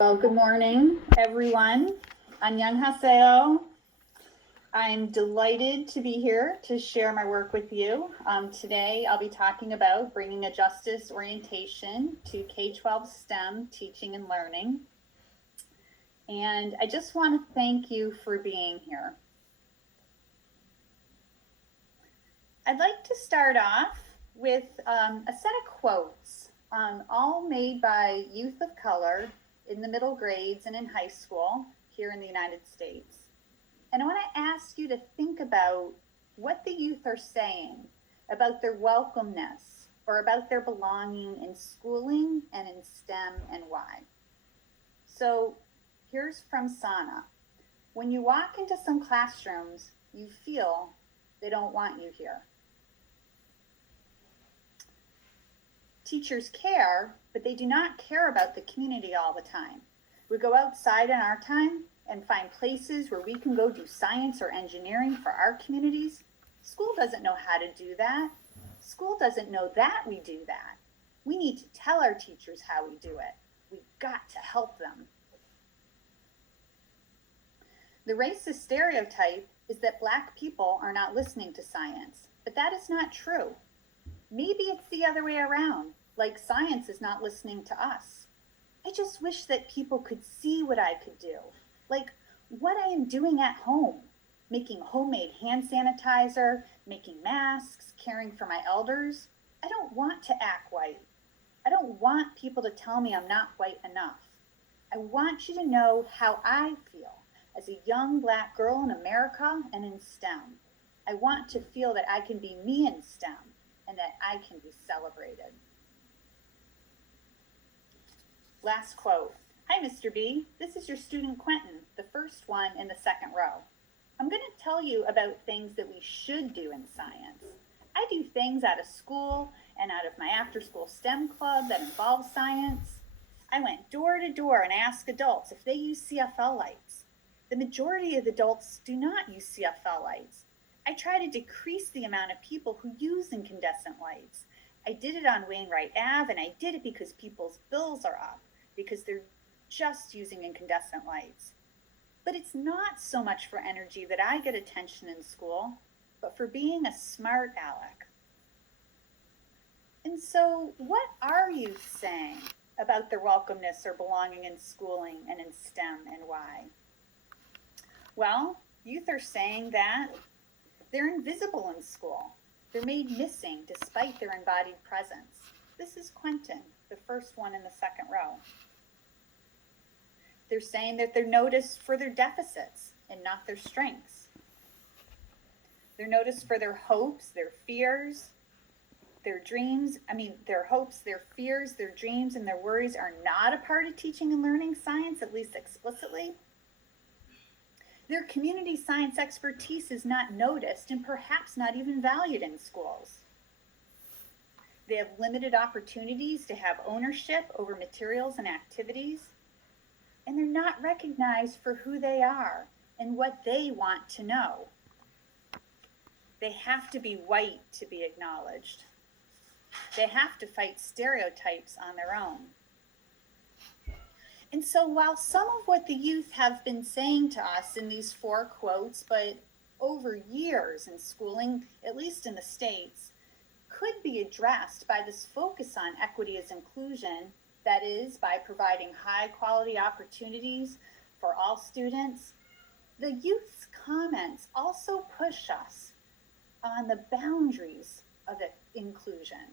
Well, good morning, everyone. 안녕하세요. I'm delighted to be here to share my work with you. Today, I'll be talking about bringing a justice orientation to K-12 STEM teaching and learning. And I just want to thank you for being here. I'd like to start off with a set of quotes, all made by youth of color in the middle grades and in high school here in the United States. And I want to ask you to think about what the youth are saying about their welcomeness or about their belonging in schooling and in STEM and why. So here's from Sana. When you walk into some classrooms, you feel they don't want you here. Teachers care, but they do not care about the community all the time. We go outside in our time and find places where we can go do science or engineering for our communities. School doesn't know how to do that. School doesn't know that we do that. We need to tell our teachers how we do it. We've got to help them. The racist stereotype is that Black people are not listening to science, but that is not true. Maybe it's the other way around, like science is not listening to us. I just wish that people could see what I could do, like what I am doing at home, making homemade hand sanitizer, making masks, caring for my elders. I don't want to act white. I don't want people to tell me I'm not white enough. I want you to know how I feel as a young Black girl in America and in STEM. I want to feel that I can be me in STEM and that I can be celebrated. Last quote. Hi, Mr. B. This is your student Quentin, the first one in the second row. I'm going to tell you about things that we should do in science. I do things out of school and out of my after-school STEM club that involve science. I went door to door and asked adults if they use CFL lights. The majority of adults do not use CFL lights. I try to decrease the amount of people who use incandescent lights. I did it on Wainwright Ave, and I did it because people's bills are up, because they're just using incandescent lights. But it's not so much for energy that I get attention in school, but for being a smart aleck. And so what are you saying about their welcomeness or belonging in schooling and in STEM and why? Well, youth are saying that they're invisible in school. They're made missing despite their embodied presence. This is Quentin, the first one in the second row. They're saying that they're noticed for their deficits and not their strengths. They're noticed for their hopes, their fears, their dreams. Their hopes, their fears, their dreams, and their worries are not a part of teaching and learning science, at least explicitly. Their community science expertise is not noticed and perhaps not even valued in schools. They have limited opportunities to have ownership over materials and activities, and they're not recognized for who they are and what they want to know. They have to be white to be acknowledged. They have to fight stereotypes on their own. And so while some of what the youth have been saying to us in these 4 quotes, but over years in schooling, at least in the States, could be addressed by this focus on equity as inclusion, that is, by providing high quality opportunities for all students, the youth's comments also push us on the boundaries of inclusion.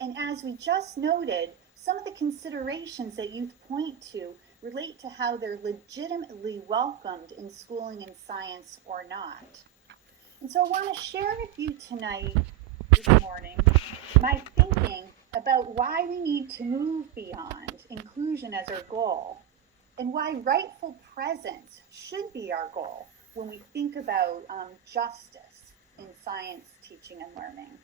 And as we just noted, some of the considerations that youth point to relate to how they're legitimately welcomed in schooling and science or not. And so I want to share with you tonight, this morning, my thinking about why we need to move beyond inclusion as our goal and why rightful presence should be our goal when we think about justice in science, teaching, and learning.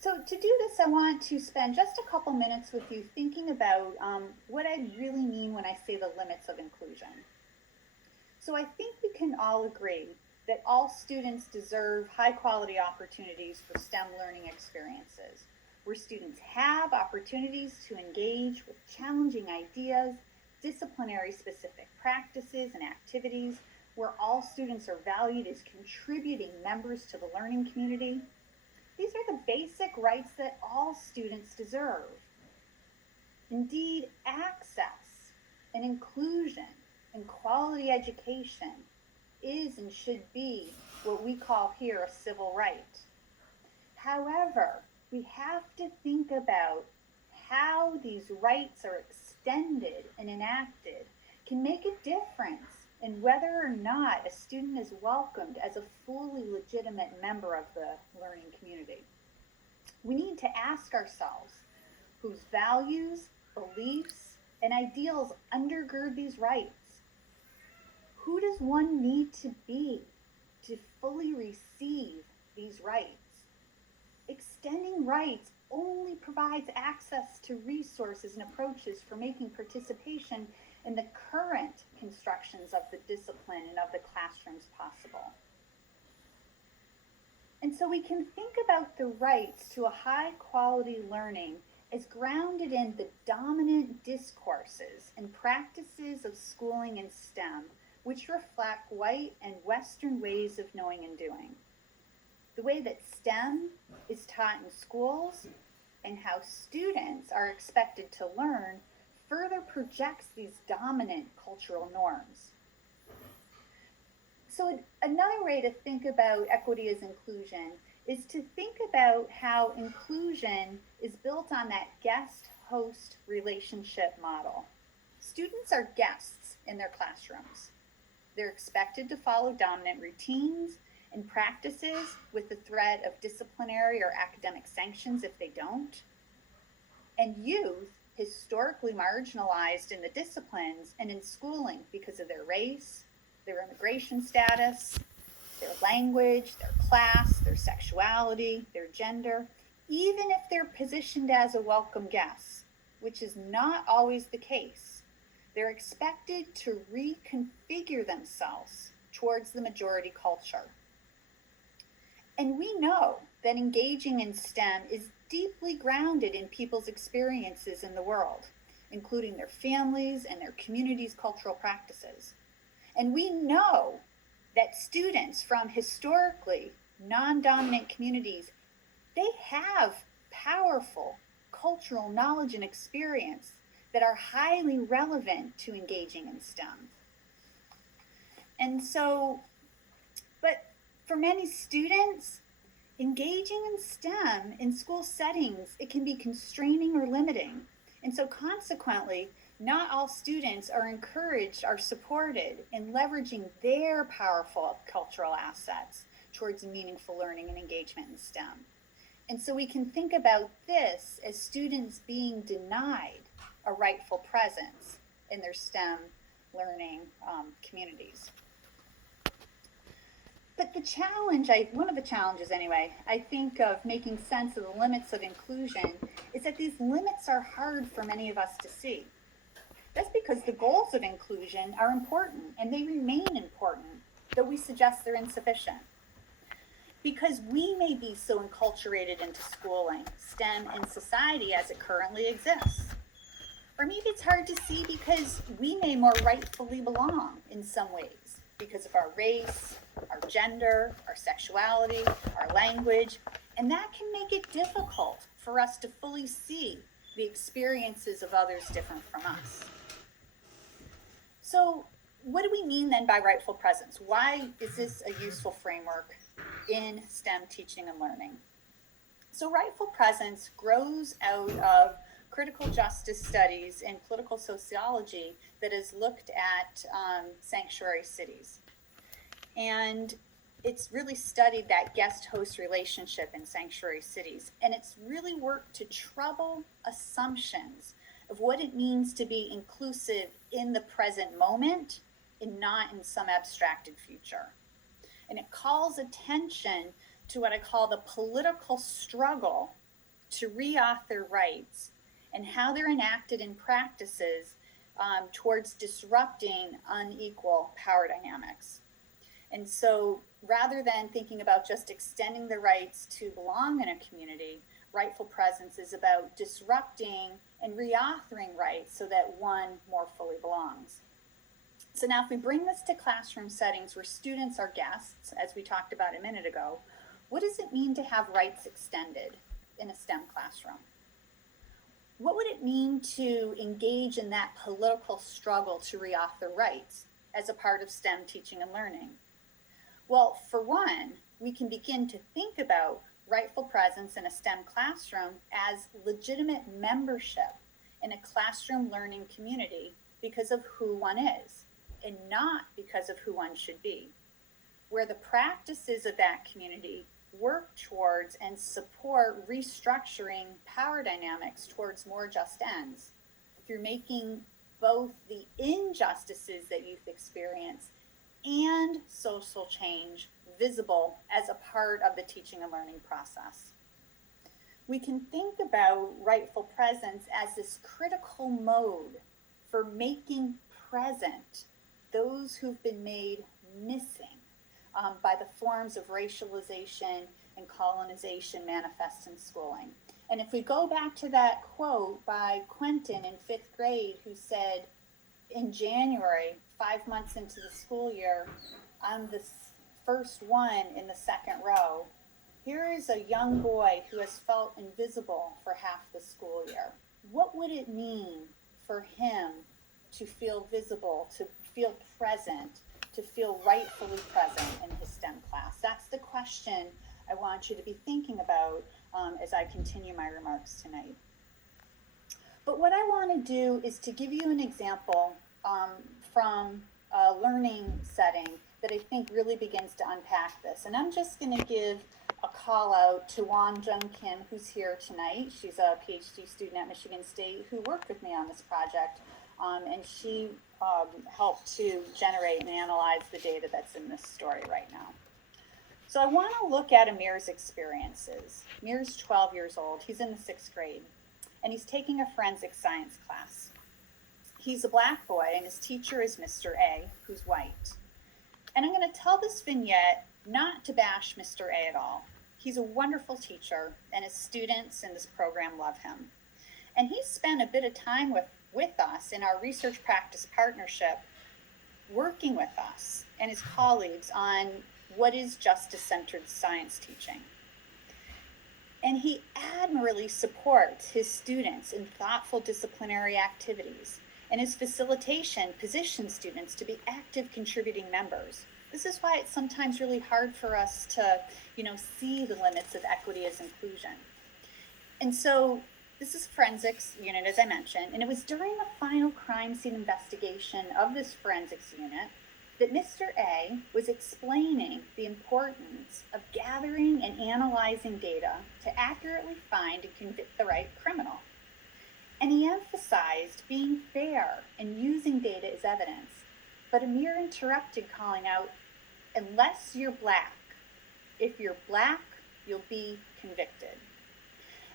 So to do this, I want to spend just a couple minutes with you thinking about what I really mean when I say the limits of inclusion. So I think we can all agree that all students deserve high quality opportunities for STEM learning experiences, where students have opportunities to engage with challenging ideas disciplinary specific practices and activities where all students are valued as contributing members to the learning community. These are the basic rights that all students deserve. Indeed, access and inclusion and quality education is and should be what we call here a civil right. However, we have to think about how these rights are extended and enacted can make a difference in whether or not a student is welcomed as a fully legitimate member of the learning community. We need to ask ourselves whose values, beliefs, and ideals undergird these rights. Who does one need to be to fully receive these rights? Extending rights only provides access to resources and approaches for making participation in the current constructions of the discipline and of the classrooms possible. And so we can think about the rights to a high quality learning as grounded in the dominant discourses and practices of schooling in STEM, which reflect white and Western ways of knowing and doing. The way that STEM is taught in schools and how students are expected to learn further projects these dominant cultural norms. So another way to think about equity as inclusion is to think about how inclusion is built on that guest-host relationship model. Students are guests in their classrooms. They're expected to follow dominant routines and practices with the threat of disciplinary or academic sanctions if they don't. And youth, historically marginalized in the disciplines and in schooling because of their race, their immigration status, their language, their class, their sexuality, their gender, even if they're positioned as a welcome guest, which is not always the case, they're expected to reconfigure themselves towards the majority culture. And we know that engaging in STEM is deeply grounded in people's experiences in the world, including their families and their communities' cultural practices. And we know that students from historically non-dominant communities, they have powerful cultural knowledge and experience that are highly relevant to engaging in STEM. And so, but for many students, engaging in STEM in school settings, it can be constraining or limiting. And so consequently, not all students are encouraged or supported in leveraging their powerful cultural assets towards meaningful learning and engagement in STEM. And so we can think about this as students being denied a rightful presence in their STEM learning communities. But the challenge, one of the challenges anyway, I think of making sense of the limits of inclusion is that these limits are hard for many of us to see. That's because the goals of inclusion are important and they remain important, though we suggest they're insufficient. Because we may be so enculturated into schooling, STEM, and society as it currently exists. Or maybe it's hard to see because we may more rightfully belong in some ways because of our race, our gender, our sexuality, our language, and that can make it difficult for us to fully see the experiences of others different from us. So what do we mean then by rightful presence? Why is this a useful framework in STEM teaching and learning? So rightful presence grows out of critical justice studies and political sociology that has looked at sanctuary cities. And it's really studied that guest-host relationship in sanctuary cities. And it's really worked to trouble assumptions of what it means to be inclusive in the present moment and not in some abstracted future. And it calls attention to what I call the political struggle to reauthor rights and how they're enacted in practices towards disrupting unequal power dynamics. And so rather than thinking about just extending the rights to belong in a community, rightful presence is about disrupting and reauthoring rights so that one more fully belongs. So now if we bring this to classroom settings where students are guests, as we talked about a minute ago, what does it mean to have rights extended in a STEM classroom? What would it mean to engage in that political struggle to reauthor rights as a part of STEM teaching and learning? Well, for one, we can begin to think about rightful presence in a STEM classroom as legitimate membership in a classroom learning community because of who one is and not because of who one should be, where the practices of that community work towards and support restructuring power dynamics towards more just ends through making both the injustices that youth experience and social change visible as a part of the teaching and learning process. We can think about rightful presence as this critical mode for making present those who've been made missing by the forms of racialization and colonization manifest in schooling. And if we go back to that quote by Quentin in 5th grade, who said, in January, 5 months into the school year, I'm the first one in the second row. Here is a young boy who has felt invisible for half the school year. What would it mean for him to feel visible, to feel present, to feel rightfully present in his STEM class? That's the question I want you to be thinking about as I continue my remarks tonight. But what I want to do is to give you an example from a learning setting that I think really begins to unpack this. And I'm just going to give a call out to Won Jung Kim, who's here tonight. She's a PhD student at Michigan State who worked with me on this project. And she helped to generate and analyze the data that's in this story right now. So I want to look at Amir's experiences. Amir's 12 years old. He's in the 6th grade, and he's taking a forensic science class. He's a black boy, and his teacher is Mr. A, who's white. And I'm going to tell this vignette not to bash Mr. A at all. He's a wonderful teacher, and his students in this program love him. And he's spent a bit of time with us in our research practice partnership, working with us and his colleagues on what is justice-centered science teaching. And he admirably supports his students in thoughtful disciplinary activities, and his facilitation positions students to be active contributing members. This is why it's sometimes really hard for us to, see the limits of equity as inclusion. And so this is forensics unit, as I mentioned, and it was during the final crime scene investigation of this forensics unit that Mr. A was explaining the importance of gathering and analyzing data to accurately find and convict the right criminal. And he emphasized being fair and using data as evidence. But Amir interrupted, calling out, "Unless you're black. If you're black, you'll be convicted."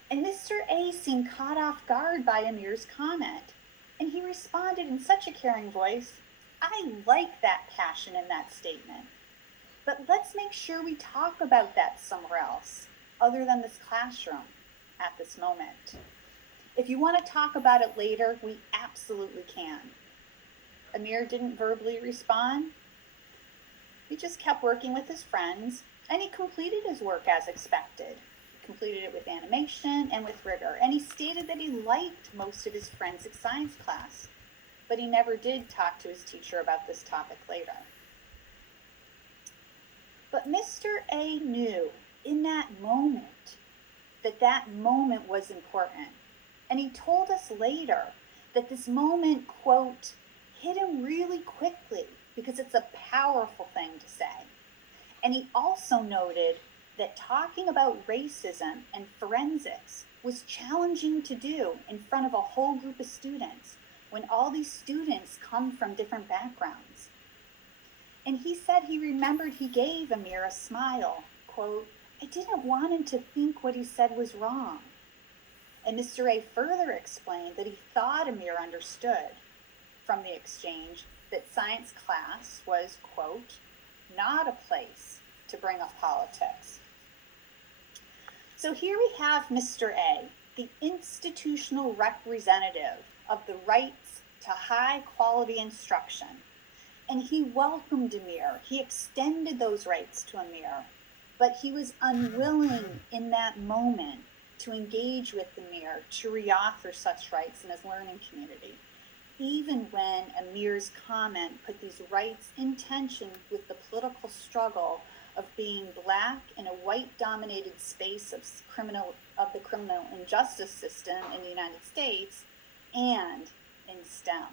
And Mr. A seemed caught off guard by Amir's comment. And he responded in such a caring voice, "I like that passion in that statement. But let's make sure we talk about that somewhere else, other than this classroom, at this moment. If you want to talk about it later, we absolutely can." Amir didn't verbally respond. He just kept working with his friends, and he completed his work as expected. He completed it with animation and with rigor, and he stated that he liked most of his forensic science class, but he never did talk to his teacher about this topic later. But Mr. A knew in that moment that moment was important. And he told us later that this moment, quote, hit him really quickly because it's a powerful thing to say. And he also noted that talking about racism and forensics was challenging to do in front of a whole group of students when all these students come from different backgrounds. And he said he remembered he gave Amir a smile, quote, "I didn't want him to think what he said was wrong." And Mr. A further explained that he thought Amir understood from the exchange that science class was, quote, "not a place to bring up politics." So here we have Mr. A, the institutional representative of the rights to high quality instruction. And he welcomed Amir. He extended those rights to Amir, but he was unwilling in that moment to engage with Amir, to reauthor such rights in his learning community, even when Amir's comment put these rights in tension with the political struggle of being Black in a white-dominated space of the criminal injustice system in the United States and in STEM.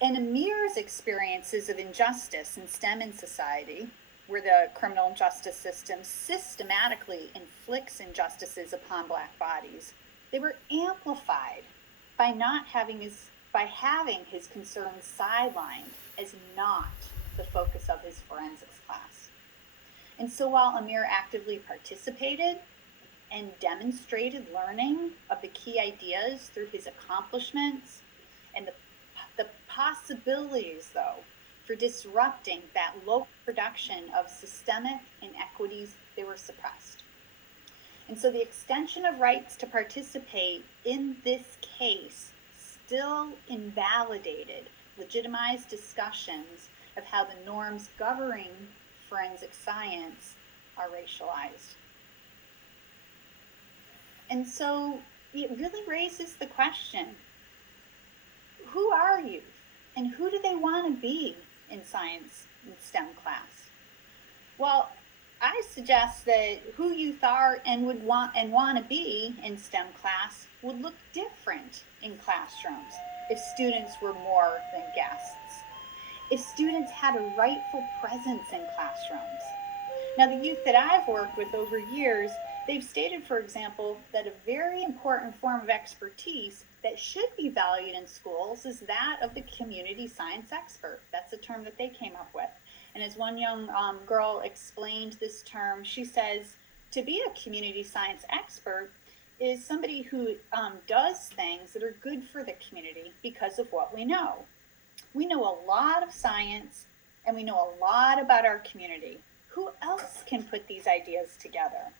And Amir's experiences of injustice in STEM in society, where the criminal justice system systematically inflicts injustices upon Black bodies, they were amplified by having his concerns sidelined as not the focus of his forensics class. And so while Amir actively participated and demonstrated learning of the key ideas through his accomplishments and the possibilities, though, for disrupting that local production of systemic inequities, they were suppressed. And so the extension of rights to participate in this case still invalidated legitimized discussions of how the norms governing forensic science are racialized. And so it really raises the question, who are youth and who do they want to be in science and STEM class? Well, I suggest that who youth are and would want to be in STEM class would look different in classrooms if students were more than guests, if students had a rightful presence in classrooms. Now, the youth that I've worked with over years, they've stated, for example, that a very important form of expertise that should be valued in schools is that of the community science expert. That's a term that they came up with. And as one young girl explained this term, she says, to be a community science expert is somebody who does things that are good for the community because of what we know. We know a lot of science and we know a lot about our community. Who else can put these ideas together?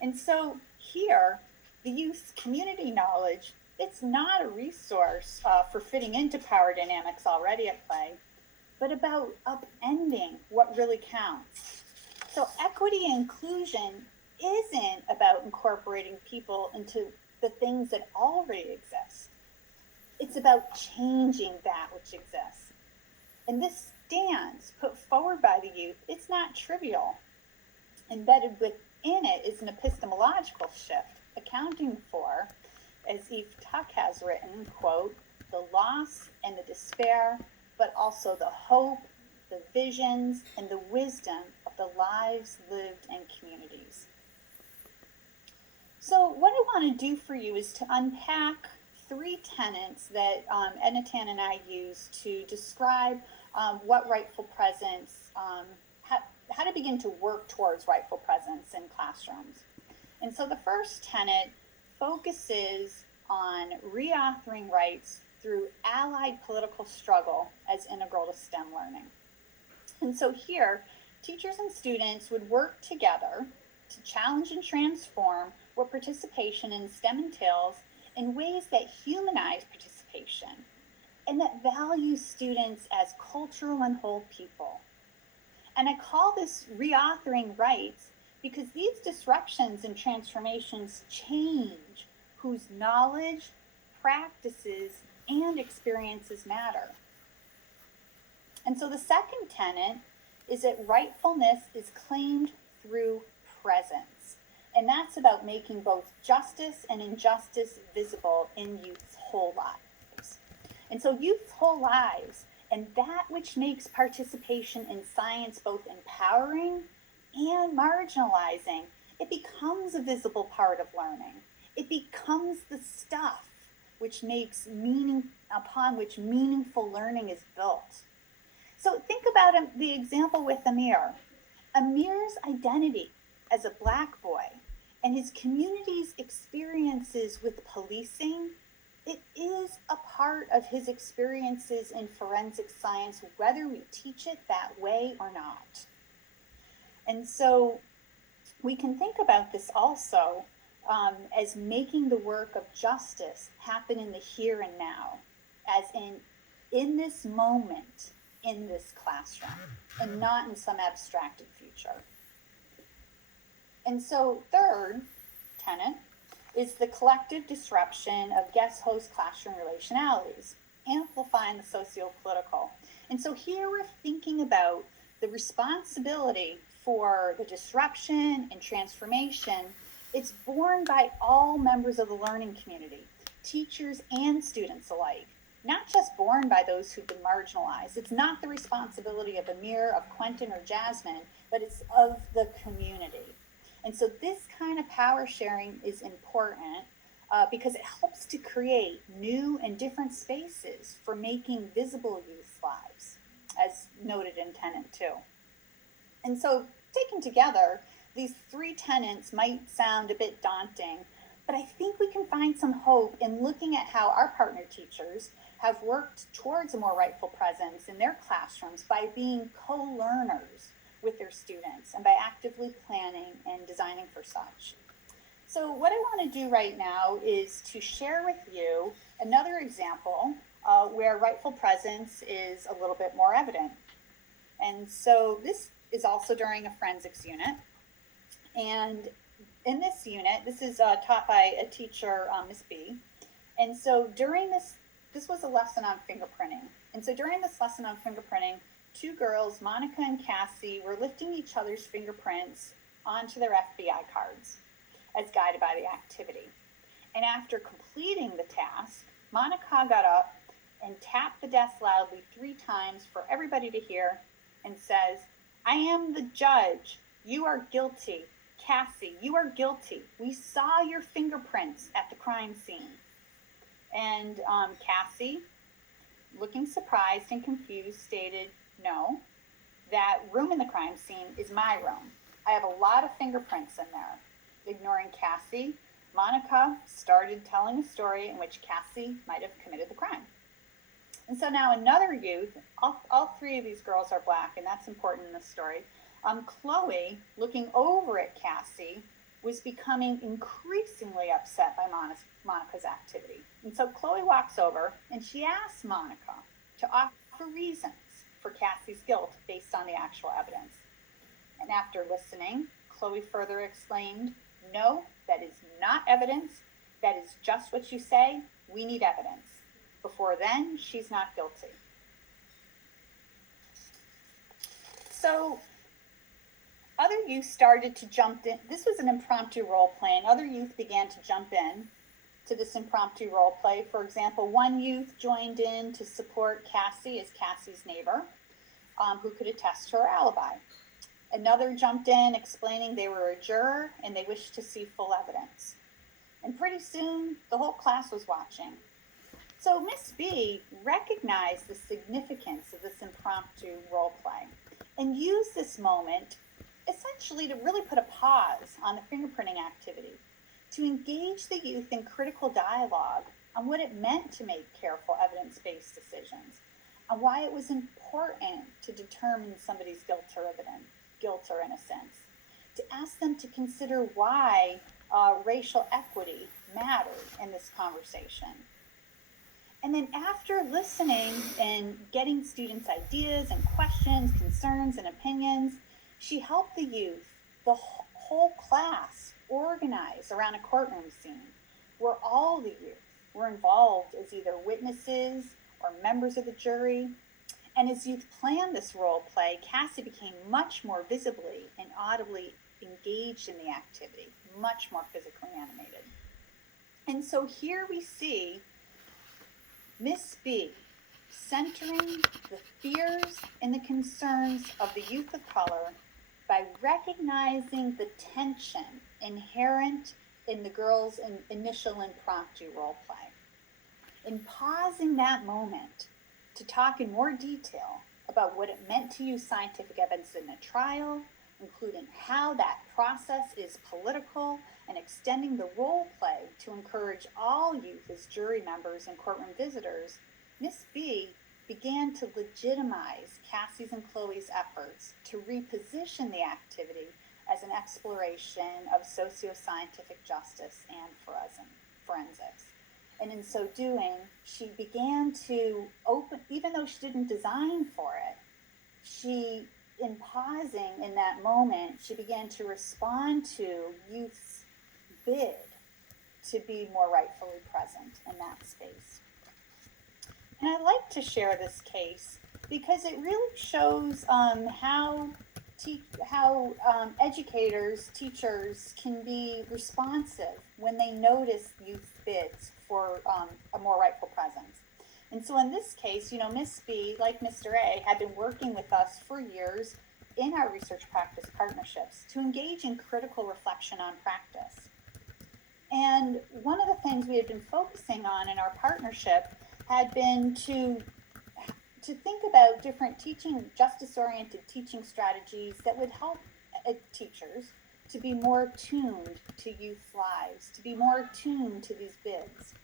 And so here, the youth's community knowledge, it's not a resource for fitting into power dynamics already at play, but about upending what really counts. So equity and inclusion isn't about incorporating people into the things that already exist. It's about changing that which exists. And this stance put forward by the youth, it's not trivial. Embedded within it is an epistemological shift, accounting for, as Eve Tuck has written, quote, the loss and the despair, but also the hope, the visions, and the wisdom of the lives lived in communities. So what I want to do for you is to unpack three tenets that Ednatan and I use to describe what rightful presence, how to begin to work towards rightful presence in classrooms. And so the first tenet focuses on reauthoring rights through allied political struggle as integral to STEM learning. And so here, teachers and students would work together to challenge and transform what participation in STEM entails in ways that humanize participation and that value students as cultural and whole people. And I call this reauthoring rights because these disruptions and transformations change whose knowledge, practices, and experiences matter. And so the second tenet is that rightfulness is claimed through presence. And that's about making both justice and injustice visible in youth's whole lives. And so youth's whole lives, and that which makes participation in science both empowering and marginalizing, it becomes a visible part of learning. It becomes the stuff which makes upon which meaningful learning is built. So think about the example with Amir. Amir's identity as a Black boy and his community's experiences with policing, it is a part of his experiences in forensic science, whether we teach it that way or not. And so We can think about this also as making the work of justice happen in the here and now, as in this moment, in this classroom, and not in some abstracted future. And so third tenet is the collective disruption of guest-host classroom relationalities, amplifying the socio-political. And so here we're thinking about the responsibility for the disruption and transformation. It's borne by all members of the learning community, teachers and students alike, not just borne by those who've been marginalized. It's not the responsibility of Amir, of Quentin, or Jasmine, but it's of the community. And so this kind of power sharing is important because it helps to create new and different spaces for making visible youth lives, as noted in tenet 2. And so taken together, these three tenets might sound a bit daunting, but I think we can find some hope in looking at how our partner teachers have worked towards a more rightful presence in their classrooms by being co-learners with their students and by actively planning and designing for such. So what I want to do right now is to share with you another example where rightful presence is a little bit more evident. And so this is also during a forensics unit. And in this unit, this is taught by a teacher, Miss B. And so during this was a lesson on fingerprinting. And so during this lesson on fingerprinting, two girls, Monica and Cassie, were lifting each other's fingerprints onto their FBI cards as guided by the activity. And after completing the task, Monica got up and tapped the desk loudly 3 times for everybody to hear and says, "I am the judge. You are guilty. Cassie, you are guilty. We saw your fingerprints at the crime scene." And Cassie, looking surprised and confused, stated, "No, that room in the crime scene is my room. I have a lot of fingerprints in there." Ignoring Cassie, Monica started telling a story in which Cassie might have committed the crime. And so now another youth, all 3 of these girls are Black, and that's important in this story. Chloe, looking over at Cassie, was becoming increasingly upset by Monica's activity. And so Chloe walks over and she asks Monica to offer reasons for Cassie's guilt based on the actual evidence. And after listening, Chloe further explained, "No, that is not evidence. That is just what you say. We need evidence. Before then, she's not guilty." So other youth started to jump in. This was an impromptu role play, and other youth began to jump in to this impromptu role play. For example, one youth joined in to support Cassie as Cassie's neighbor, who could attest to her alibi. Another jumped in explaining they were a juror and they wished to see full evidence. And pretty soon, the whole class was watching. So Miss B recognized the significance of this impromptu role play and used this moment essentially to really put a pause on the fingerprinting activity, to engage the youth in critical dialogue on what it meant to make careful evidence-based decisions, and why it was important to determine somebody's guilt or innocence, to ask them to consider why racial equity mattered in this conversation. And then after listening and getting students' ideas and questions, concerns, and opinions, she helped the youth, the whole class, organize around a courtroom scene where all the youth were involved as either witnesses or members of the jury. And as youth planned this role play, Cassie became much more visibly and audibly engaged in the activity, much more physically animated. And so here we see Miss B centering the fears and the concerns of the youth of color by recognizing the tension inherent in the girls' initial impromptu role play. In pausing that moment to talk in more detail about what it meant to use scientific evidence in a trial, including how that process is political, and extending the role play to encourage all youth as jury members and courtroom visitors, Miss B began to legitimize Cassie's and Chloe's efforts to reposition the activity as an exploration of socio-scientific justice and forensics. And in so doing, she began to open, even though she didn't design for it, she, in pausing in that moment, she began to respond to youth's bid to be more rightfully present in that space. And I'd like to share this case because it really shows how educators, teachers can be responsive when they notice youth bids for a more rightful presence. And so in this case, Miss B, like Mr. A, had been working with us for years in our research practice partnerships to engage in critical reflection on practice. And one of the things we had been focusing on in our partnership had been to think about different justice-oriented teaching strategies that would help teachers to be more attuned to youth lives, to be more attuned to these bids.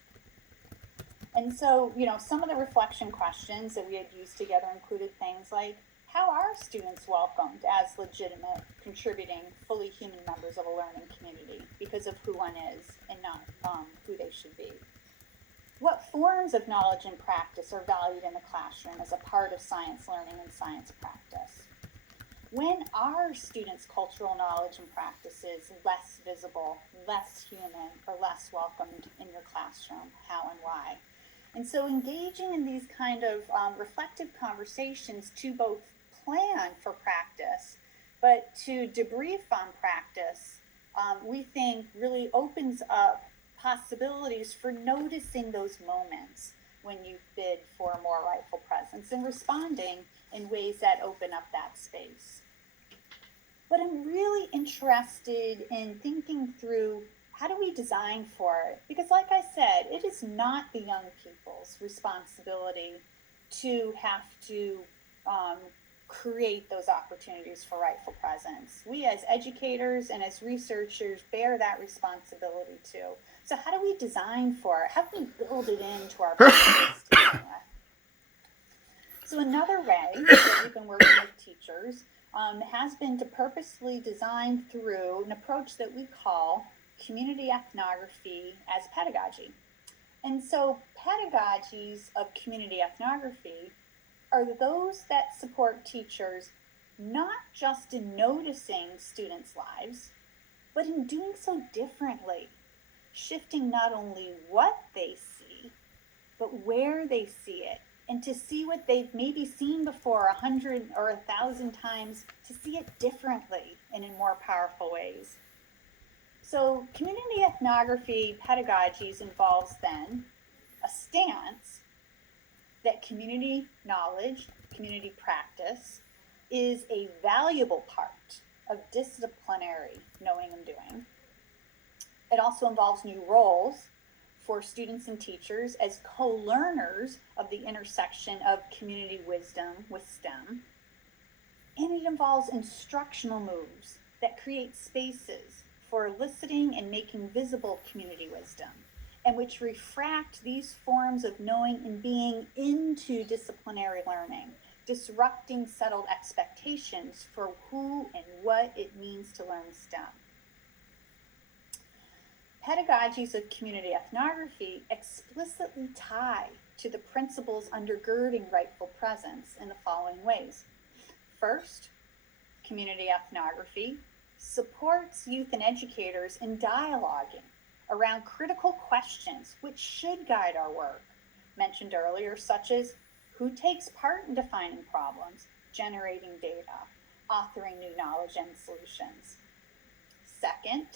And so, some of the reflection questions that we had used together included things like, how are students welcomed as legitimate, contributing, fully human members of a learning community because of who one is and not who they should be? What forms of knowledge and practice are valued in the classroom as a part of science learning and science practice? When are students' cultural knowledge and practices less visible, less human, or less welcomed in your classroom? How and why? And so engaging in these kind of reflective conversations to both plan for practice, but to debrief on practice, we think really opens up possibilities for noticing those moments when you bid for a more rightful presence and responding in ways that open up that space. But I'm really interested in thinking through, how do we design for it? Because like I said, it is not the young people's responsibility to have to create those opportunities for rightful presence. We as educators and as researchers bear that responsibility too. So how do we design for it? How do we build it into our practice to begin with? So another way that we've been working with teachers has been to purposely design through an approach that we call community ethnography as pedagogy. And so pedagogies of community ethnography are those that support teachers not just in noticing students' lives, but in doing so differently, shifting not only what they see, but where they see it, and to see what they've maybe seen before 100 or 1,000 times, to see it differently and in more powerful ways. So community ethnography pedagogies involves then a stance that community knowledge, community practice is a valuable part of disciplinary knowing and doing. It also involves new roles for students and teachers as co-learners of the intersection of community wisdom with STEM. And it involves instructional moves that create spaces for eliciting and making visible community wisdom, and which refract these forms of knowing and being into disciplinary learning, disrupting settled expectations for who and what it means to learn STEM. Pedagogies of community ethnography explicitly tie to the principles undergirding rightful presence in the following ways. First, community ethnography supports youth and educators in dialoguing around critical questions which should guide our work, mentioned earlier, such as who takes part in defining problems, generating data, authoring new knowledge and solutions. Second,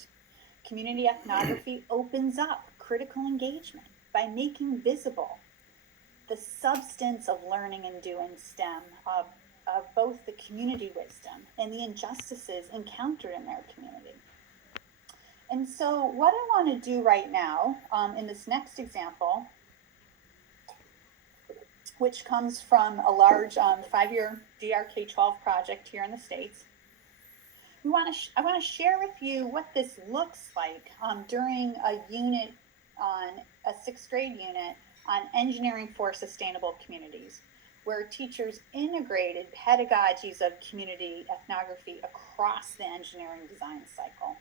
community ethnography opens up critical engagement by making visible the substance of learning and doing STEM, of both the community wisdom and the injustices encountered in their community. And so what I want to do right now in this next example, which comes from a large 5-year DRK-12 project here in the States, I want to share with you what this looks like during a unit on a 6th grade unit on engineering for sustainable communities. where teachers integrated pedagogies of community ethnography across the engineering design cycle.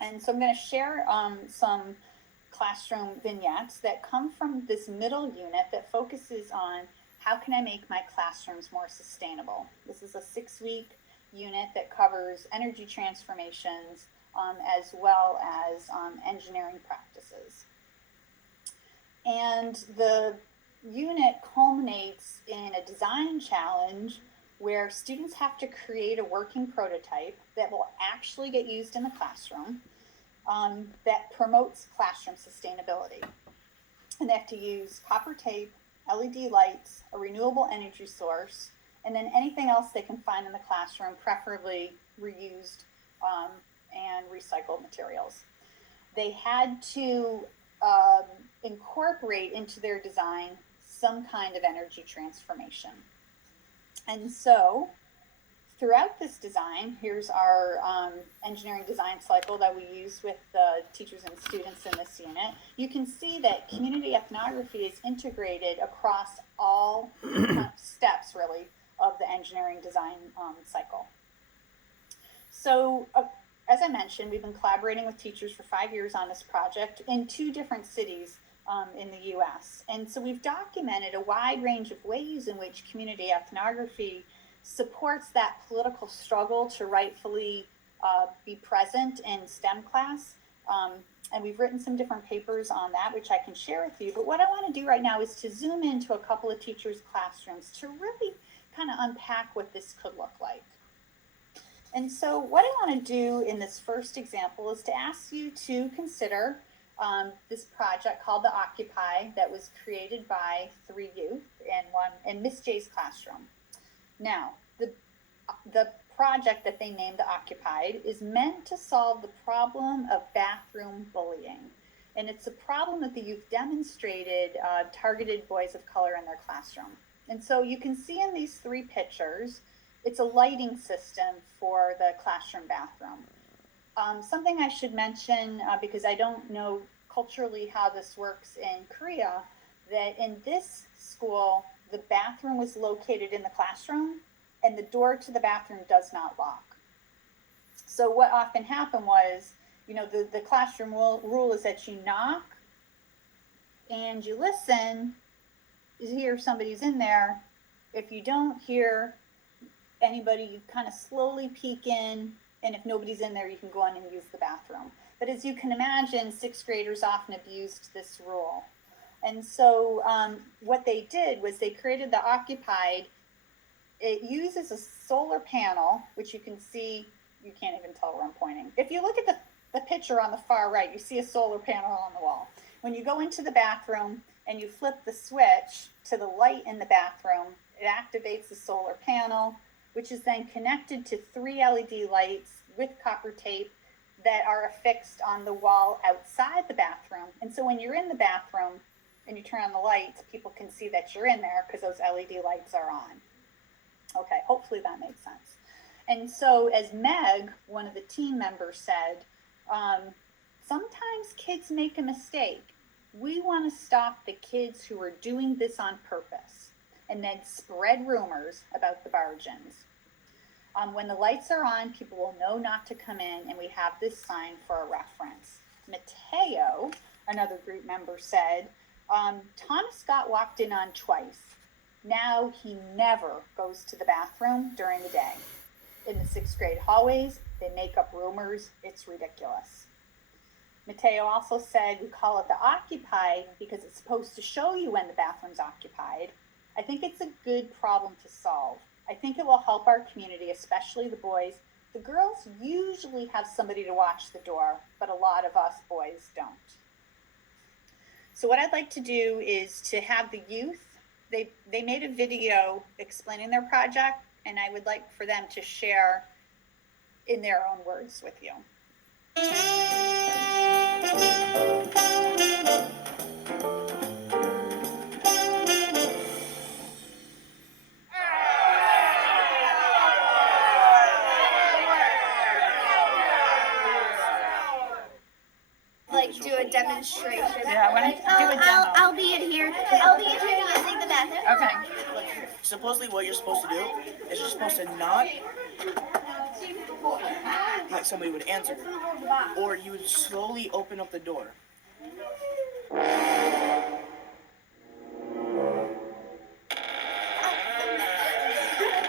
And so I'm going to share some classroom vignettes that come from this middle unit that focuses on how can I make my classrooms more sustainable. This is a 6-week unit that covers energy transformations as well as engineering practices. And the unit culminates in a design challenge where students have to create a working prototype that will actually get used in the classroom that promotes classroom sustainability. And they have to use copper tape, LED lights, a renewable energy source, and then anything else they can find in the classroom, preferably reused and recycled materials. They had to incorporate into their design some kind of energy transformation. And so throughout this design, here's our engineering design cycle that we use with the teachers and students in this unit. You can see that community ethnography is integrated across all steps, really, of the engineering design cycle. So, as I mentioned, we've been collaborating with teachers for 5 years on this project in 2 different cities in the US. And so we've documented a wide range of ways in which community ethnography supports that political struggle to rightfully be present in STEM class. And we've written some different papers on that, which I can share with you. But what I want to do right now is to zoom into a couple of teachers' classrooms to really kind of unpack what this could look like. And so what I want to do in this first example is to ask you to consider this project called the Occupy that was created by 3 youth in Miss J's classroom. Now, the project that they named the Occupied is meant to solve the problem of bathroom bullying. And it's a problem that the youth demonstrated targeted boys of color in their classroom. And so you can see in these 3 pictures, it's a lighting system for the classroom bathroom. Something I should mention, because I don't know culturally how this works in Korea, that in this school, the bathroom was located in the classroom and the door to the bathroom does not lock. So what often happened was, you know, the classroom rule is that you knock and you listen, you hear somebody's in there. If you don't hear anybody, you kind of slowly peek in, and if nobody's in there, you can go on and use the bathroom. But as you can imagine, 6th graders often abused this rule. And so what they did was they created the Occupied. It uses a solar panel, which you can see, you can't even tell where I'm pointing. If you look at the picture on the far right, you see a solar panel on the wall. When you go into the bathroom and you flip the switch to the light in the bathroom, it activates the solar panel, which is then connected to 3 LED lights with copper tape that are affixed on the wall outside the bathroom. And so when you're in the bathroom and you turn on the lights, people can see that you're in there because those LED lights are on. Okay, hopefully that makes sense. And so as Meg, one of the team members, said, sometimes kids make a mistake. We want to stop the kids who are doing this on purpose and then spread rumors about the bargains. When the lights are on, people will know not to come in, and we have this sign for a reference. Mateo, another group member, said, Thomas got walked in on twice. Now he never goes to the bathroom during the day. In the 6th grade hallways, they make up rumors. It's ridiculous. Mateo also said, we call it the Occupied because it's supposed to show you when the bathroom's occupied. I think it's a good problem to solve. I think it will help our community, especially the boys. The girls usually have somebody to watch the door, but a lot of us boys don't. So what I'd like to do is to have the youth, they made a video explaining their project, and I would like for them to share in their own words with you. Do a demonstration. Yeah, I want to do a demo. I'll be in here. I'll be in here using the bathroom. Okay. supposedly what you're supposed to do is you're supposed to knock like somebody would answer, or you would slowly open up the door.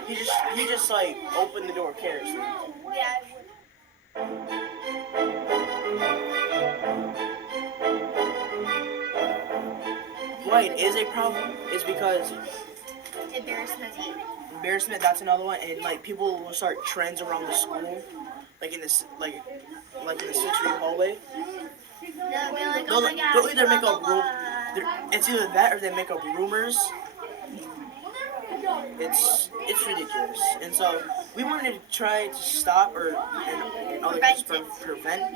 He just like opened the door carelessly. Yeah. Why it is a problem is because Embarrassment. that's another one, and like people will start trends around the school, like in this like in the 6th Street hallway. They'll be like, They'll, oh my gosh, they'll either blah, make blah, up blah. it's either that or they make up rumors. It's ridiculous, and so we wanted to try to stop or prevent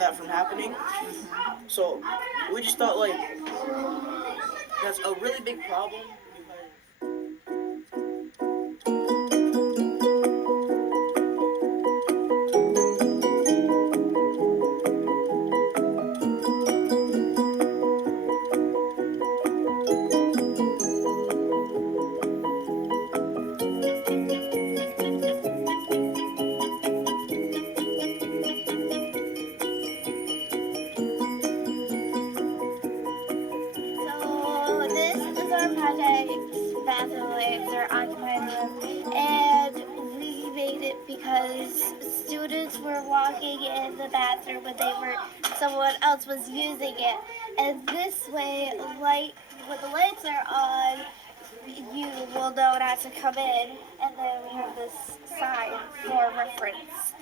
that from happening. So we just thought like that's a really big problem because So this is our project, bathroom lamps are occupied room, and we made it because students were walking in the bathroom when someone else was using it, and this way, when the lights are on, you will know not to come in, and then we have this sign for reference.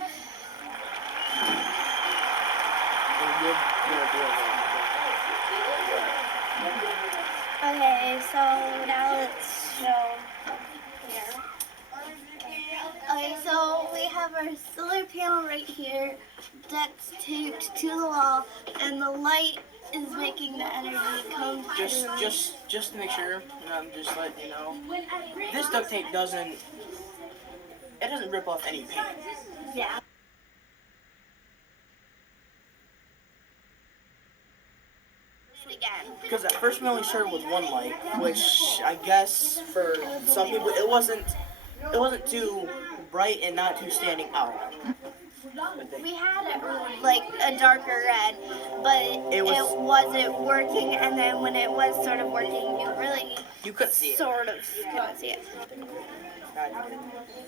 Okay, so now let's show here. Okay, so we have our solar panel right here that's taped to the wall, and the light is making the energy come through. just to make sure, and I'm just letting you know, this duct tape doesn't rip off any paint. Yeah. Again. Because at first we only started with one light, which I guess for some people it wasn't too bright and not too standing out. We had like a darker red, but it wasn't working. And then when it was sort of working, you couldn't see it. Couldn't see it.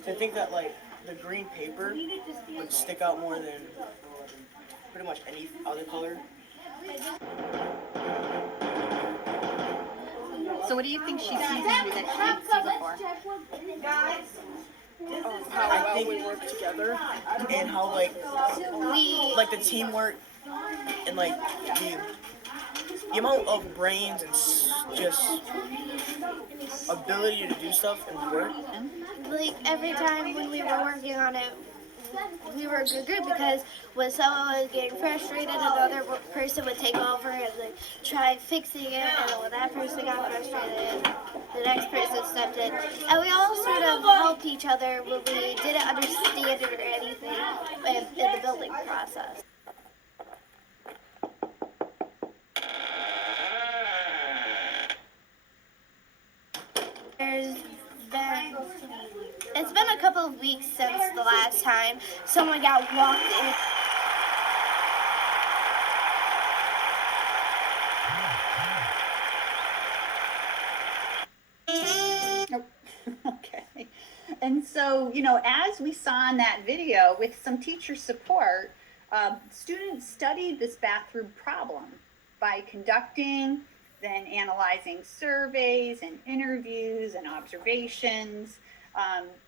To think that like the green paper would stick out more than pretty much any other color. So what do you think she's using that she didn't see before? How well we work together and how like the teamwork and like the amount of brains and just ability to do stuff and work. Like every time when we were working on it, we were good because when someone was getting frustrated, another person would take over and like try fixing it, and then when that person got frustrated, the next person stepped in, and we all sort of helped each other when we didn't understand it or anything in the building process. It's been a couple of weeks since the last time someone got walked in. Okay. And so, as we saw in that video, with some teacher support, students studied this bathroom problem by conducting, then analyzing surveys and interviews and observations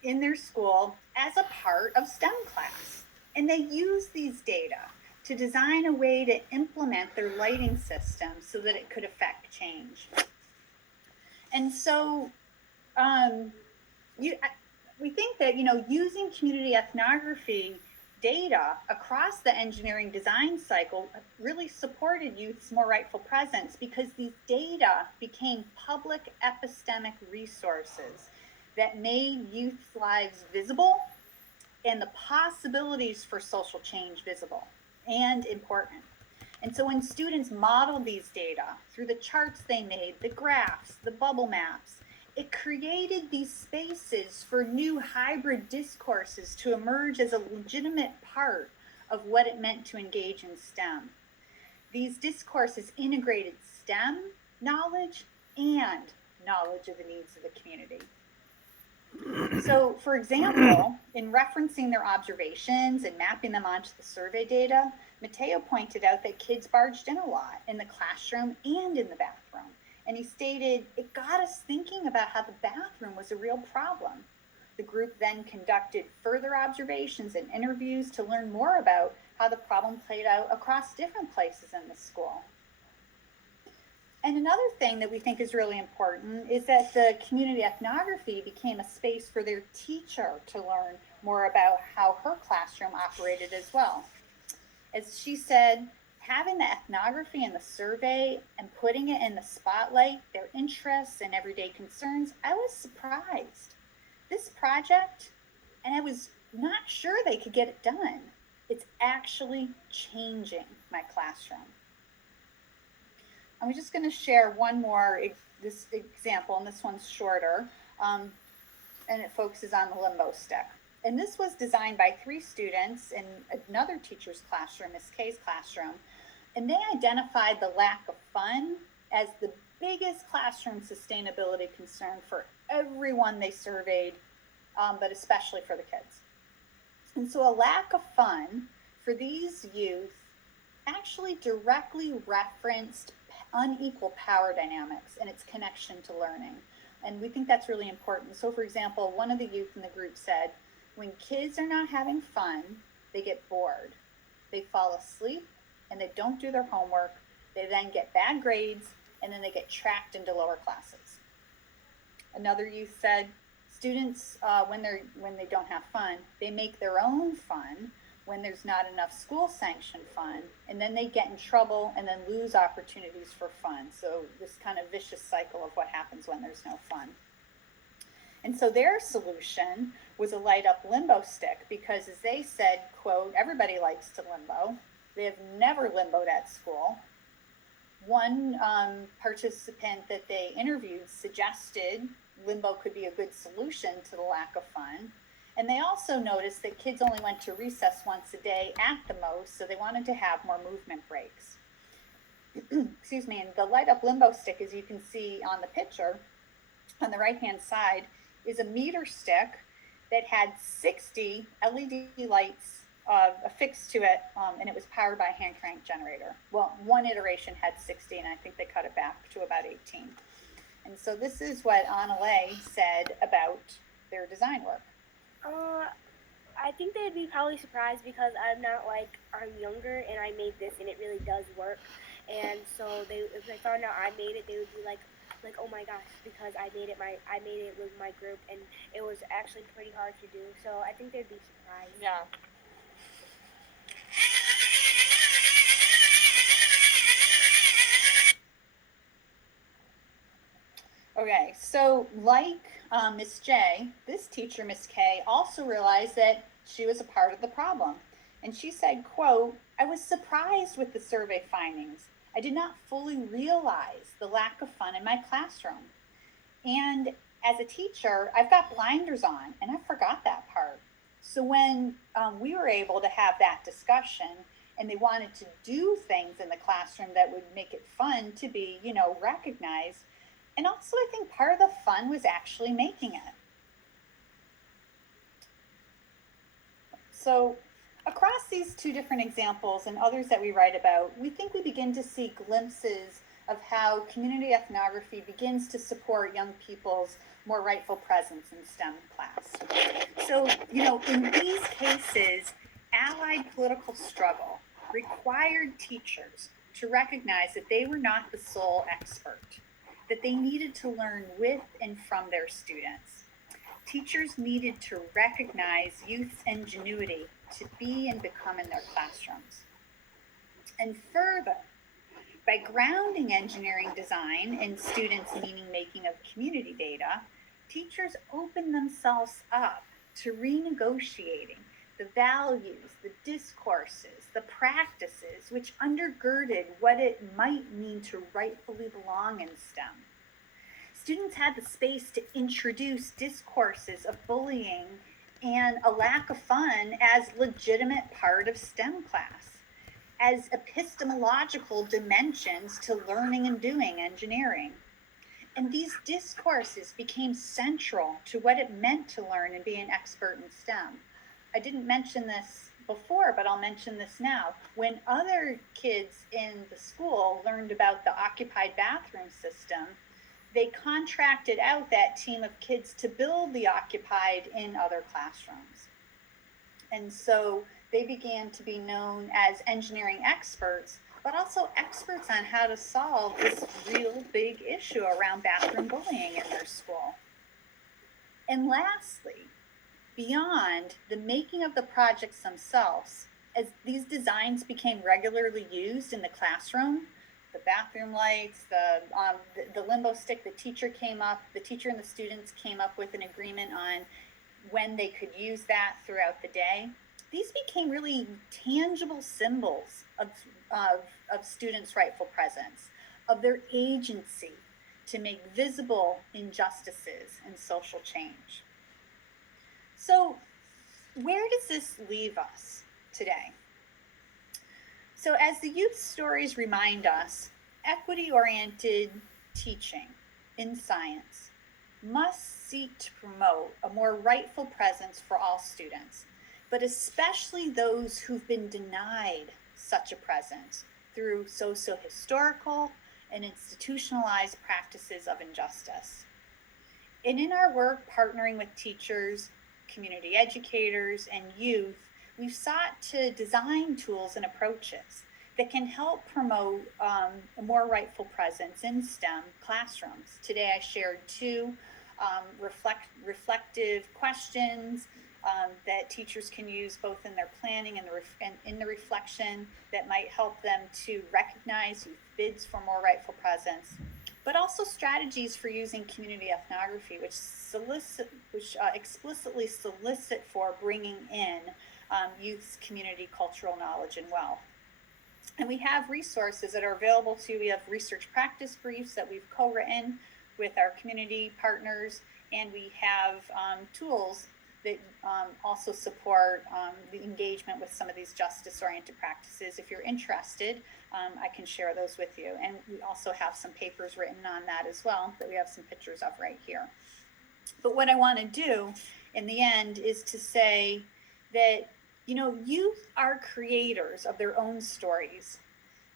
in their school as a part of STEM class. And they used these data to design a way to implement their lighting system so that it could affect change. And so we think that, using community ethnography data across the engineering design cycle really supported youth's more rightful presence, because these data became public epistemic resources that made youth's lives visible and the possibilities for social change visible and important. And so when students modeled these data through the charts they made, the graphs, the bubble maps, it created these spaces for new hybrid discourses to emerge as a legitimate part of what it meant to engage in STEM. These discourses integrated STEM knowledge and knowledge of the needs of the community. So, for example, in referencing their observations and mapping them onto the survey data, Mateo pointed out that kids barged in a lot in the classroom and in the bathroom. And he stated, it got us thinking about how the bathroom was a real problem. The group then conducted further observations and interviews to learn more about how the problem played out across different places in the school. And another thing that we think is really important is that the community ethnography became a space for their teacher to learn more about how her classroom operated as well. As she said, having the ethnography and the survey and putting it in the spotlight, their interests and everyday concerns, I was surprised. This project, and I was not sure they could get it done, it's actually changing my classroom. I'm just going to share one more this example, and this one's shorter, and it focuses on the limbo stick. And this was designed by 3 students in another teacher's classroom, Miss Kay's classroom, and they identified the lack of fun as the biggest classroom sustainability concern for everyone they surveyed, but especially for the kids. And so a lack of fun for these youth actually directly referenced unequal power dynamics and its connection to learning. And we think that's really important. So for example, one of the youth in the group said, when kids are not having fun, they get bored. They fall asleep and they don't do their homework. They then get bad grades and then they get tracked into lower classes. Another youth said, students, when they don't have fun, they make their own fun when there's not enough school sanctioned fun, and then they get in trouble and then lose opportunities for fun. So this kind of vicious cycle of what happens when there's no fun. And so their solution was a light up limbo stick because, as they said, quote, everybody likes to limbo. They have never limboed at school. One participant that they interviewed suggested limbo could be a good solution to the lack of fun. And they also noticed that kids only went to recess once a day at the most, so they wanted to have more movement breaks. Excuse me, and the light up limbo stick, as you can see on the picture, on the right-hand side, is a meter stick that had 60 LED lights affixed to it, and it was powered by a hand crank generator. Well, one iteration had 60, and I think they cut it back to about 18. And so this is what Annalay said about their design work. I think they'd be probably surprised because I'm younger and I made this and it really does work. And so if they found out I made it, they would be like, oh my gosh, because I made it with my group and it was actually pretty hard to do. So I think they'd be surprised. Yeah. Okay, so like Miss J, this teacher, Miss K, also realized that she was a part of the problem. And she said, quote, I was surprised with the survey findings. I did not fully realize the lack of fun in my classroom. And as a teacher, I've got blinders on, and I forgot that part. So when we were able to have that discussion, and they wanted to do things in the classroom that would make it fun to be, recognized, and also, I think part of the fun was actually making it. So across these 2 different examples and others that we write about, we think we begin to see glimpses of how community ethnography begins to support young people's more rightful presence in STEM class. So, in these cases, allied political struggle required teachers to recognize that they were not the sole expert, that they needed to learn with and from their students. Teachers needed to recognize youth's ingenuity to be and become in their classrooms. And further, by grounding engineering design in students' meaning-making of community data, teachers open themselves up to renegotiating the values, the discourses, the practices which undergirded what it might mean to rightfully belong in STEM. students had the space to introduce discourses of bullying and a lack of fun as legitimate part of STEM class, as epistemological dimensions to learning and doing engineering. And these discourses became central to what it meant to learn and be an expert in STEM. I didn't mention this before, but I'll mention this now. When other kids in the school learned about the occupied bathroom system, they contracted out that team of kids to build the occupied in other classrooms. And so they began to be known as engineering experts, but also experts on how to solve this real big issue around bathroom bullying in their school. And lastly, beyond the making of the projects themselves, as these designs became regularly used in the classroom, the bathroom lights, the limbo stick, the teacher and the students came up with an agreement on when they could use that throughout the day. These became really tangible symbols of students' rightful presence, of their agency to make visible injustices and social change. So where does this leave us today? So as the youth stories remind us, equity-oriented teaching in science must seek to promote a more rightful presence for all students, but especially those who've been denied such a presence through socio-historical and institutionalized practices of injustice. And in our work partnering with teachers, community educators, and youth, we've sought to design tools and approaches that can help promote a more rightful presence in STEM classrooms. Today I shared two reflective questions that teachers can use both in their planning and in the reflection that might help them to recognize youth bids for more rightful presence, but also strategies for using community ethnography, which explicitly solicit for bringing in youth's community cultural knowledge and wealth. And we have resources that are available to. We have research practice briefs that we've co-written with our community partners, and we have tools that also support the engagement with some of these justice-oriented practices. If you're interested, I can share those with you. And we also have some papers written on that as well that we have some pictures of right here. But what I want to do in the end is to say that, you know, youth are creators of their own stories.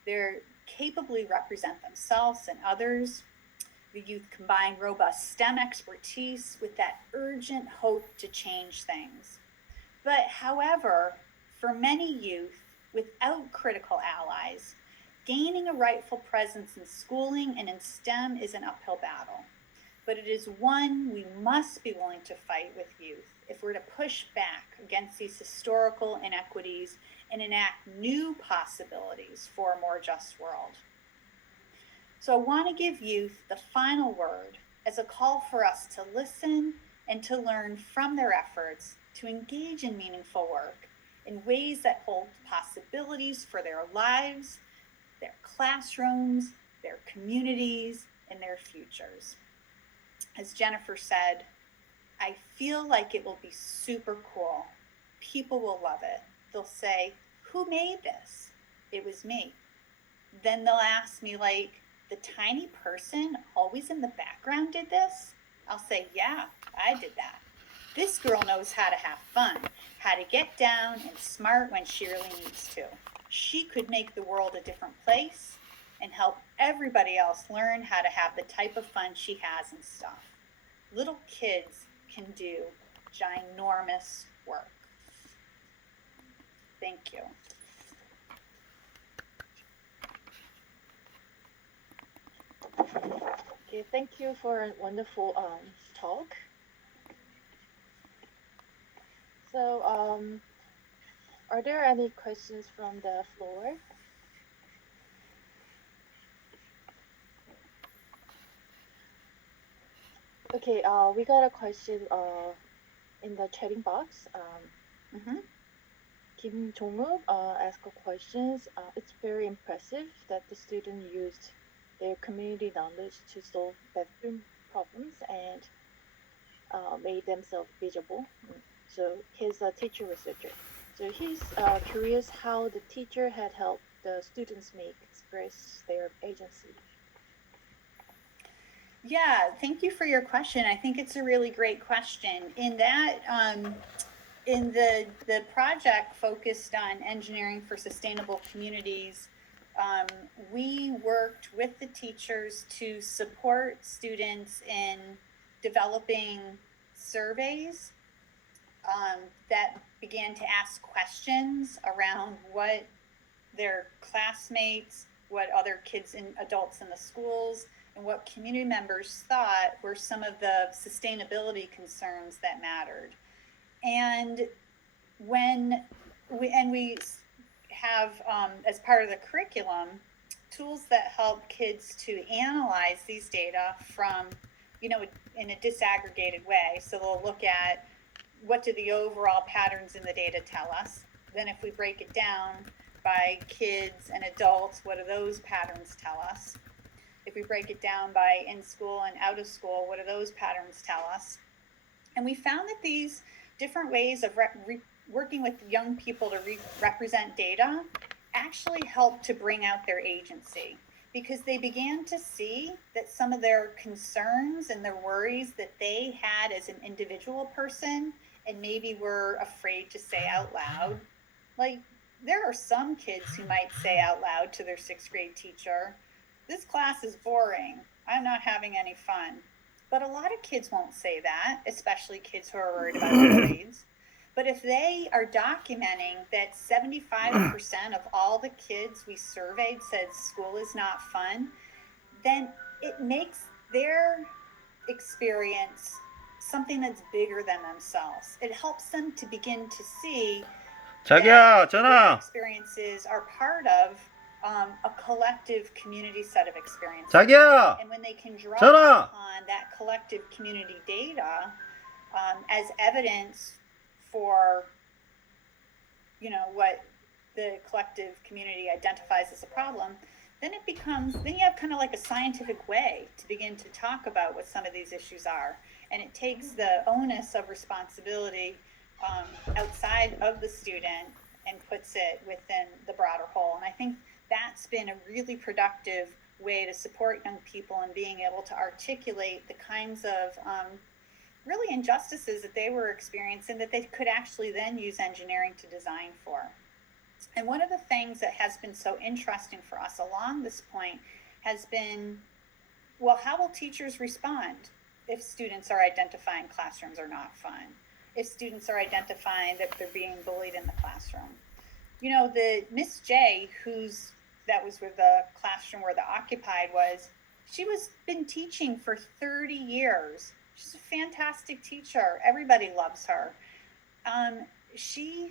They're capably represent themselves and others. The youth combine robust STEM expertise with that urgent hope to change things. But however, for many youth, without critical allies, gaining a rightful presence in schooling and in STEM is an uphill battle. But it is one we must be willing to fight with youth if we're to push back against these historical inequities and enact new possibilities for a more just world. So I want to give youth the final word as a call for us to listen and to learn from their efforts to engage in meaningful work in ways that hold possibilities for their lives, their classrooms, their communities, and their futures. As Jennifer said, I feel like it will be super cool. People will love it. They'll say, "Who made this?" "It was me." Then they'll ask me, like, "The tiny person always in the background did this?" I'll say, "Yeah, I did that." This girl knows how to have fun, how to get down and smart when she really needs to. She could make the world a different place and help everybody else learn how to have the type of fun she has and stuff. Little kids can do ginormous work. Thank you. Okay, thank you for a wonderful talk. So, are there any questions from the floor? Okay, we got a question in the chatting box. Kim Jong-up asked questions. It's very impressive that the student used their community knowledge to solve bathroom problems and made themselves visible. So he's a teacher researcher. So he's curious how the teacher had helped the students make express their agency. Yeah, thank you for your question. I think it's a really great question. In that, in the project focused on engineering for sustainable communities, we worked with the teachers to support students in developing surveys that began to ask questions around what their classmates, what other kids and adults in the schools, and what community members thought were some of the sustainability concerns that mattered. And when we have, as part of the curriculum, tools that help kids to analyze these data from, in a disaggregated way. So they'll look at what do the overall patterns in the data tell us. Then if we break it down by kids and adults, what do those patterns tell us? If we break it down by in school and out of school, what do those patterns tell us? And we found that these different ways of working with young people to represent data actually helped to bring out their agency, because they began to see that some of their concerns and their worries that they had as an individual person and maybe were afraid to say out loud. Like, there are some kids who might say out loud to their 6th grade teacher, "This class is boring. I'm not having any fun." But a lot of kids won't say that, especially kids who are worried about their grades. But if they are documenting that 75% of all the kids we surveyed said school is not fun, then it makes their experience something that's bigger than themselves. It helps them to begin to see 자기야, that their 전화. experiences are part of a collective community set of experiences. 자기야, And when they can draw 전화. upon that collective community data as evidence for, what the collective community identifies as a problem, then you have kind of like a scientific way to begin to talk about what some of these issues are. And it takes the onus of responsibility outside of the student and puts it within the broader whole. And I think that's been a really productive way to support young people in being able to articulate the kinds of really injustices that they were experiencing that they could actually then use engineering to design for. And one of the things that has been so interesting for us along this point has been, well, how will teachers respond if students are identifying classrooms are not fun? If students are identifying that they're being bullied in the classroom? The Miss J, that was where the classroom where the occupied was, she was been teaching for 30 years. She's a fantastic teacher. Everybody loves her. She